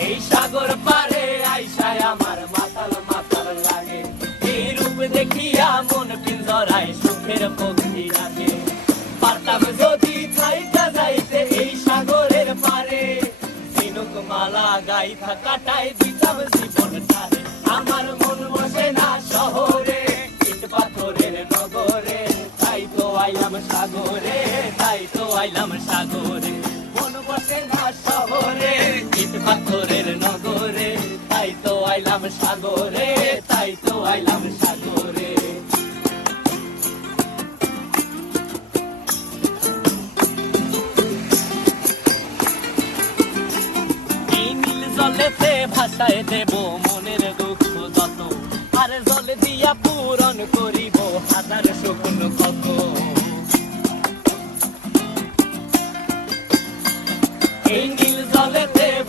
এই সাগর পারে আইসায় আমার মাতাল মাতাল লাগে, এই রূপ দেখিয়া মন পিঞ্জরায় সুখের পক্ষী রাখে। পারতাম যদি থাইকা যাইতে এই সাগরের পারে, ঝিনুক মালা গাইথা কাটাই দিতাম জীবনটারে। আমার মন বসে না শহরে, ইট পাথরের নগরে, তাই তো আইলাম সাগরে, তাই তো আইলাম সাগরে। মন বসে না শহরে, ইট পাথরের নগরে, তাই তো আইলাম সাগরে, তাই তো আইলাম সাগরে। এই নীল জলেতে ভাসায় দেব মনের দুঃখ যত, আর জলে দিয়া পূরণ করিব হাজার স্বপ্ন কত। এই নীল জলেতে